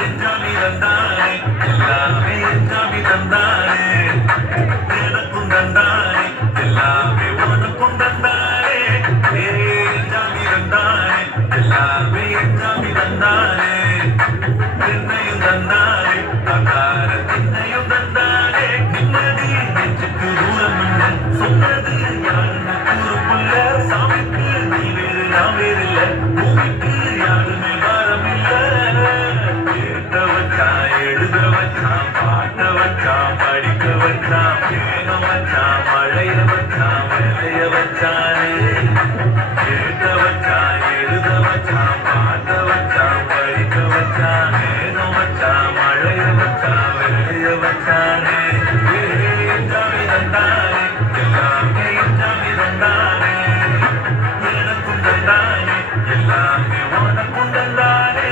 எஞ்சாமி தந்தானே எல்லாமே எஞ்சாமி தந்தானே எனக்கும் தந்தானே எல்லாமே உனக்கும் தந்தானே எஞ்சாமி தந்தானே எல்லாமே எஞ்சாமி தந்தானே என்னையும் தந்தானே அகார என்னையும் தந்தானே நிம்மதி நெஞ்சுக்கு தூரம் இல்லை சொன்னது யாருன்னு கூறுக்குள்ள சாமிக்கு நீ வேறு நான் வேறு இல்லை பூமிக்கு யாருமே பாரம் இல்லை கேட்ட வச்சான் எழுத வச்சான் பாட்ட வச்சான் படிக்க வச்சான் பேண வச்சான் மழைய வச்சான் விளைய வச்சானே கேட்ட வச்சான் எழுத வச்சான் பாட்ட வச்சான் படிக்க வச்சான் பேண வச்சான் மழைய வச்சான் விளைய வச்சானே எஞ்சாமி தந்தானே எல்லாமே எஞ்சாமி தந்தானே எனக்கும் தந்தானே எல்லாமே உனக்கும் தந்தானே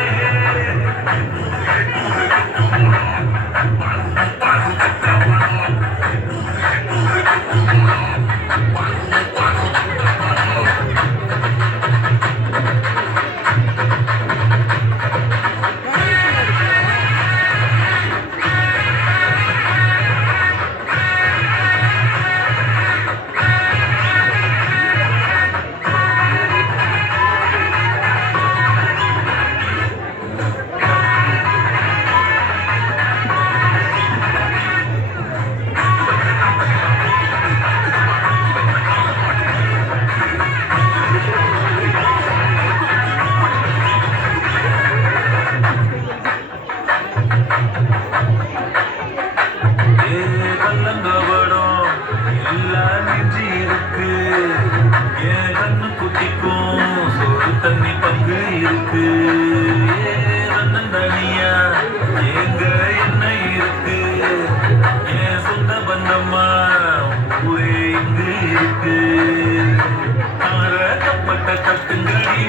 கல்லங்கவடம் எல்லாம் நெஞ்சு இருக்கு என் கண்ணு குட்டிக்கும் சோறு தண்ணி பங்கு இருக்கு தனியா எங்க என்ன இருக்கு என் சொந்த பந்தம்மா ஊரே இங்கு இருக்கு கப்பட்ட கட்டுங்கடி